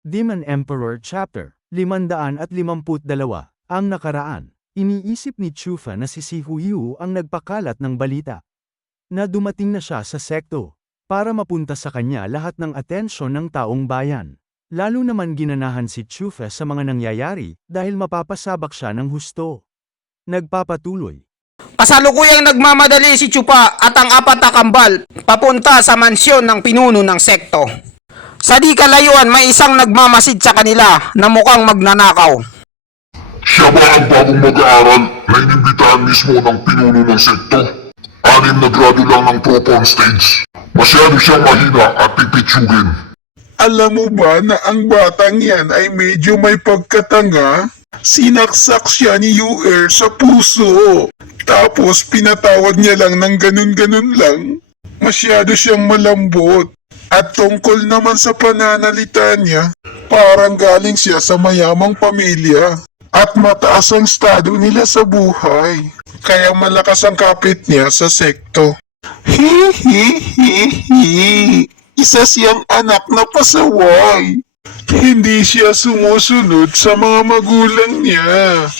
Demon Emperor Chapter 552. Ang nakaraan. Iniisip ni Chufa na si Huyu ang nagpakalat ng balita na dumating na siya sa sekto para mapunta sa kanya lahat ng atensyon ng taong bayan. Lalo naman ginanahan si Chufa sa mga nangyayari dahil mapapasabak siya ng husto. Nagpapatuloy. Kasalukuyang nagmamadali si Chupa at ang apat na kambal papunta sa mansyon ng pinuno ng sekto. Sa di kalayuan may isang nagmamasid sa kanila na mukhang magnanakaw. Siya ba ang bagong mag-aaral na inimbitahan mismo ng pinuno ng sekto? 6 na grado lang ng proton stage. Masyado siyang mahina at pipitsugin. Alam mo ba na ang batang yan ay medyo may pagkatanga? Sinaksak siya ni UR sa puso. Tapos pinatawad niya lang ng ganun-ganun lang. Masyado siyang malambot. At tungkol naman sa pananalita niya, parang galing siya sa mayamang pamilya. At mataas ang estado nila sa buhay. Kaya malakas ang kapit niya sa sekto. Hihihihi. Isa siyang anak na pasaway. Hindi siya sumusunod sa mga magulang niya.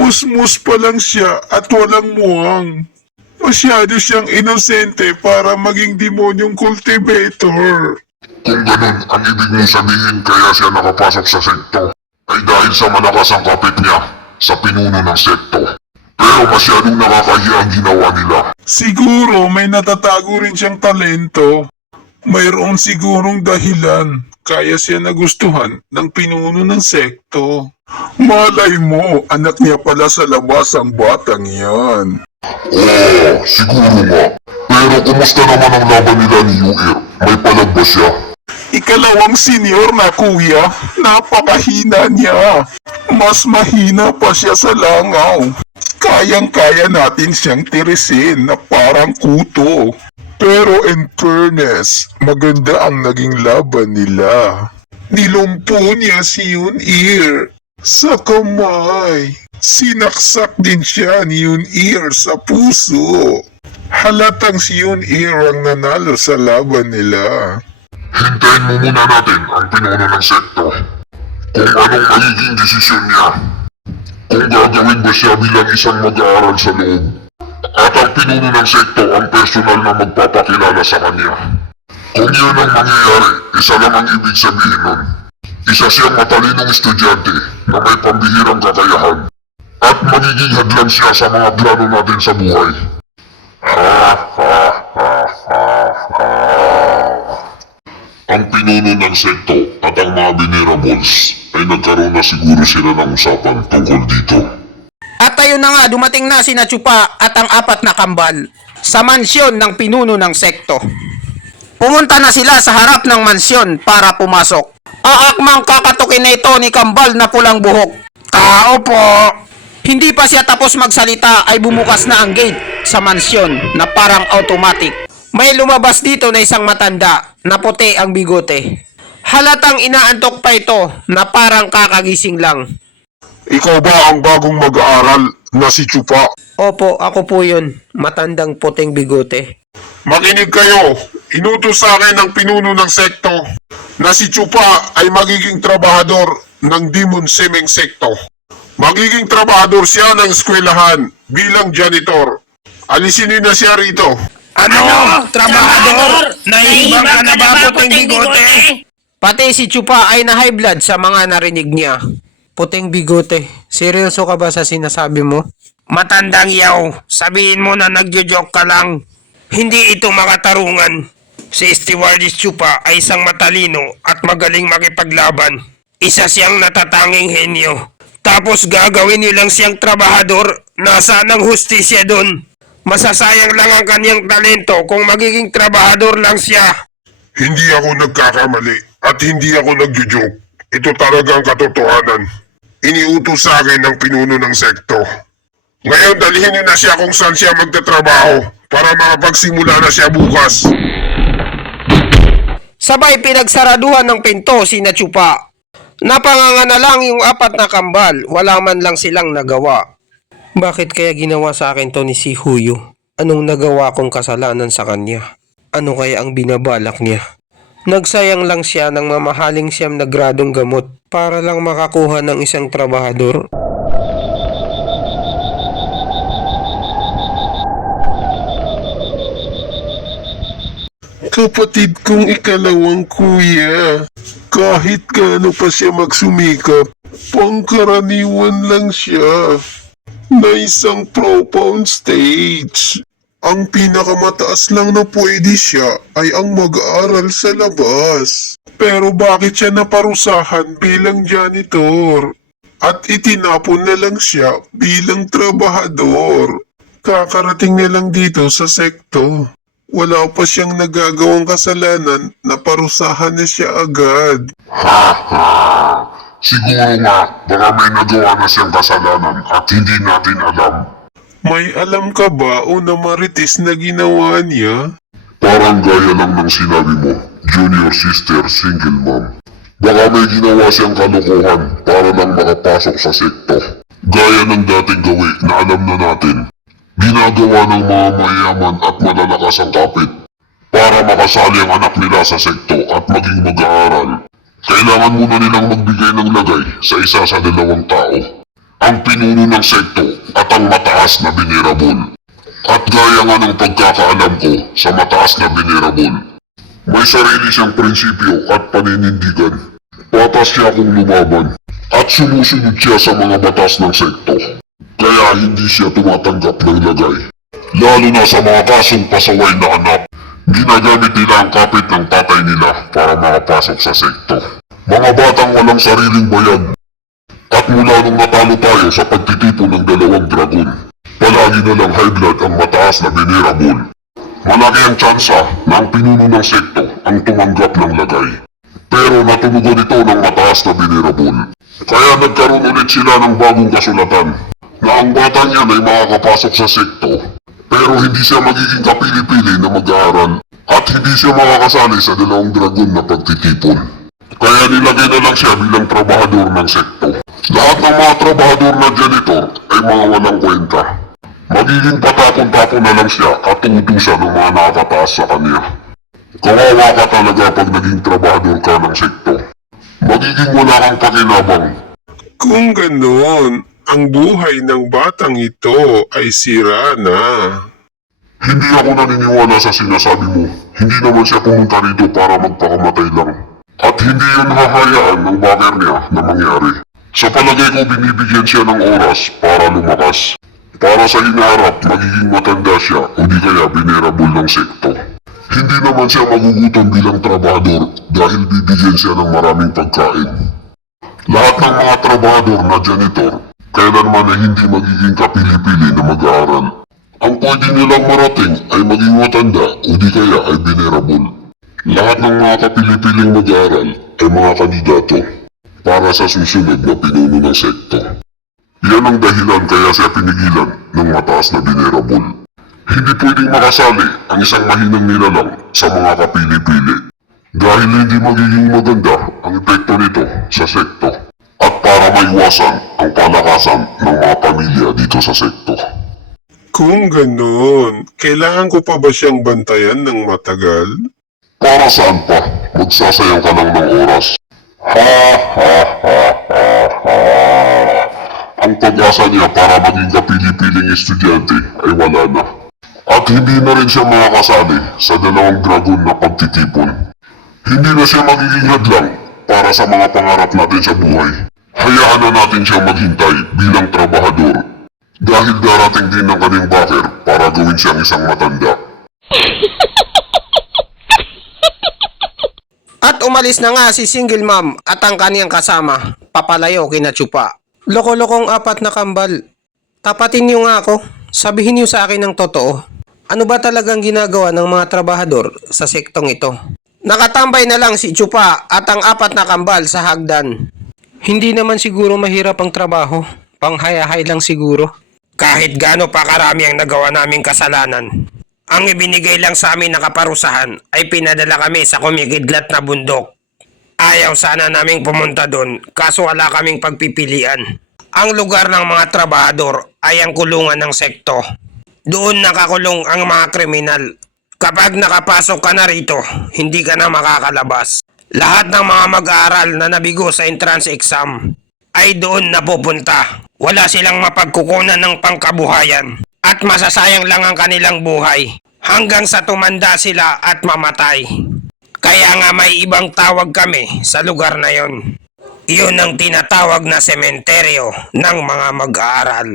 Musmus pa lang siya at walang muwang. Masyado siyang inosente para maging demonyong cultivator. Kung ganun ang ibig mong sabihin kaya siya nakapasok sa sekto, ay dahil sa malakas ang kapit niya sa pinuno ng sekto. Pero masyadong nakakahiya ang ginawa nila. Siguro may natatago rin siyang talento. Mayroon sigurong dahilan kaya siya nagustuhan ng pinuno ng sekto. Malay mo, anak niya pala sa labas ang batang yan. Oo, siguro nga. Pero kumusta naman ang laban nila ni UR? May palag ba siya? Ikalawang senior na kuya, napakahina niya. Mas mahina pa siya sa langaw. Kayang-kaya natin siyang tirisin na parang kuto. Pero in fairness, maganda ang naging laban nila. Nilumpo niya si Yun-Ir sa kamay. Sinaksak din siya ni Yun-Ir sa puso. Halatang si Yun-Ir ang nanalo sa laban nila. Hintayin mo muna natin ang pinuno ng sekto. Kung anong magiging desisyon niya. Kung gagawin ba siya bilang isang mag-aaral sa loob. At ang pinuno ng sekto ang personal na magpapakilala sa kanya. Kung yun ang mangyayari, isa lang ang ibig sabihin nun. Isa siyang matalinong estudyante na may pambihirang kakayahan. At magiging hadlang siya sa mga plano natin sa buhay. Ang pinuno ng sekto at ang mga venerables ay nagkaroon na siguro sila ng usapan tungkol dito. At ayun na nga, dumating na sina Chupa at ang apat na kambal sa mansyon ng pinuno ng sekto. Pumunta na sila sa harap ng mansyon para pumasok. Aakmang kakatukin na ito ni kambal na pulang buhok. Tao po! Hindi pa siya tapos magsalita ay bumukas na ang gate sa mansyon na parang automatic. May lumabas dito na isang matanda na puti ang bigote. Halatang inaantok pa ito na parang kakagising lang. Ikaw ba ang bagong mag-aaral na si Chupa? Opo, ako po yun. Matandang puting bigote. Makinig kayo! Inutos sa akin ng pinuno ng sekto na si Chupa ay magiging trabahador ng Demon Semeng sekto. Magiging trabahador siya ng eskwelahan bilang janitor. Alisin niyo na siya rito. Ano? Trabahador? Nahihibang ka na ba puting bigote? Pati si Chupa ay na high blood sa mga narinig niya. Puting bigote, seryoso ka ba sa sinasabi mo? Matandang yaw, sabihin mo na nagjo-joke ka lang. Hindi ito makatarungan. Si Stewardess Chupa ay isang matalino at magaling makipaglaban. Isa siyang natatanging henyo. Tapos gagawin nilang siyang trabahador, nasaan ang hustisya doon? Masasayang lang ang kanyang talento kung magiging trabahador lang siya. Hindi ako nagkakamali at hindi ako nagjo-joke. Ito talaga ang katotohanan. Iniutos sa akin ng pinuno ng sekto. Ngayon dalhin niyo na siya kung saan siya magtatrabaho para makapagsimula na siya bukas. Sabay pinagsaraduhan ng pinto si Chupa. Napanganga na lang yung apat na kambal, wala man lang silang nagawa. Bakit kaya ginawa sa akin to ni si Huyu? Anong nagawa kong kasalanan sa kanya? Ano kaya ang binabalak niya? Nagsayang lang siya ng mamahaling siyam na gradong gamot para lang makakuha ng isang trabahador. Kapatid kong ikalawang kuya, kahit gaano pa siya magsumikap, pangkaraniwan lang siya na isang pro-pound stage. Ang pinakamataas lang na pwede siya ay ang mag-aaral sa labas. Pero bakit siya naparusahan bilang janitor? At itinapon na lang siya bilang trabahador. Kakarating na lang dito sa sekto. Wala pa siyang nagagawang kasalanan na parusahan na siya agad. Siguro nga, baka may nagawa na siyang kasalanan at hindi natin alam. May alam ka ba o na marites na ginawa niya? Parang gaya lang ng sinabi mo, junior sister, single mom. Baka may ginawa siyang kalokohan para lang makapasok sa sekto. Gaya ng dating gawi na alam na natin. Ginagawa ng mga mayaman at malalakas ang kapit para makasali ang anak nila sa sekto at maging mag-aaral. Kailangan muna nilang magbigay ng lagay sa isa sa dalawang tao. Ang pinuno ng sekto at ang mataas na venerable. At gaya nga ng pagkakaalam ko sa mataas na venerable, may sarili siyang prinsipyo at paninindigan. Patas siya kung lumaban at sumusunod siya sa mga batas ng sekto. Kaya hindi siya tumatanggap ng lagay. Lalo na sa mga kasong pasaway na anak, ginagamit nila ang kapit ng tatay nila para makapasok sa sekto. Mga batang walang sariling bayad. At mula nung natalo tayo sa pagtitipon ng dalawang dragon, palagi na lang high blood ang mataas na venerable. Malaki ang tsansa na ang pinuno ng sekto ang tumanggap ng lagay. Pero natunugan ito ng mataas na venerable. Kaya nagkaroon ulit sila ng bagong kasulatan na ang batang yan ay makakapasok sa sekto, pero hindi siya magiging kapili-pili na mag-aaral at hindi siya makakasali sa dalawang dragon na pagtitipon. Kaya nilagay na lang siya bilang trabahador ng sekto. Lahat ng mga trabahador na janitor ay mga walang kwenta. Magiging patapon-tapon na lang siya at tutusan ng mga nakakataas sa kanya. Kawawa ka talaga pag naging trabahador ka ng sekto. Magiging wala kang pakinabang. Kung ganoon, ang buhay ng batang ito ay sira na. Hindi ako naniniwala sa sinasabi mo. Hindi naman siya pumunta rito para magpakamatay lang. At hindi yun hahayaan ng bagay niya na mangyari. Sa palagay ko binibigyan siya ng oras para lumakas. Para sa hinaharap magiging matanda siya o di kaya venerable ng sekto. Hindi naman siya magugutom bilang trabahador dahil bibigyan siya ng maraming pagkain. Lahat ng mga trabahador na janitor kailanman ay hindi magiging kapili-pili na mag-aaral. Ang pwede nilang marating ay maging matanda o di kaya ay venerable. Lahat ng mga kapili-piling mag-aaral ay mga kandidato para sa susunod na pinuno ng sekto. Yan ang dahilan kaya siya pinigilan ng mataas na venerable. Hindi pwedeng makasali ang isang mahinang nilalang sa mga kapili-pili dahil hindi magiging maganda ang epekto nito sa sekto at para maiwasan ang palakasan ng mga pamilya dito sa sekto. Kung ganoon, kailangan ko pa ba siyang bantayan ng matagal? Para saan pa? Magsasayang ka lang ng oras. Ha ha ha ha ha. Ang pag-asa niya para maging kapili-piling estudyante ay wala na. At hindi na rin siya makakasali sa dalawang dragon na pagtitipon. Hindi na siya magiging hadlang para sa mga pangarap natin sa buhay. Hayaan na natin siya maghintay bilang trabahador dahil darating din ang kanyang backer para gawin siyang isang matanda. At umalis na nga si single mom at ang kaniyang kasama, papalayo kina Chupa. Loko-lokong apat na kambal. Tapatin niyo nga ako, sabihin niyo sa akin ng totoo. Ano ba talagang ginagawa ng mga trabahador sa sektong ito? Nakatambay na lang si Chupa at ang apat na kambal sa hagdan. Hindi naman siguro mahirap ang trabaho, panghayahay lang siguro. Kahit gaano pa karami ang nagawa naming kasalanan, ang ibinigay lang sa amin na kaparusahan ay pinadala kami sa kumikidlat na bundok. Ayaw sana naming pumunta doon kaso wala kaming pagpipilian. Ang lugar ng mga trabahador ay ang kulungan ng sekto. Doon nakakulong ang mga kriminal Kapag nakapasok ka na rito, hindi ka na makakalabas. Lahat ng mga mag-aaral na nabigo sa entrance exam ay doon napupunta. Wala silang mapagkukunan ng pangkabuhayan at masasayang lang ang kanilang buhay hanggang sa tumanda sila at mamatay. Kaya nga may ibang tawag kami sa lugar na yon. Iyon ang tinatawag na sementeryo ng mga mag-aaral.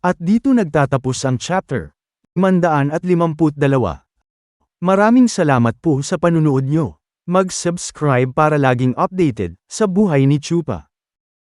At dito nagtatapos ang chapter 552. Maraming salamat po sa panunood nyo. Mag-subscribe para laging updated sa buhay ni Chupa.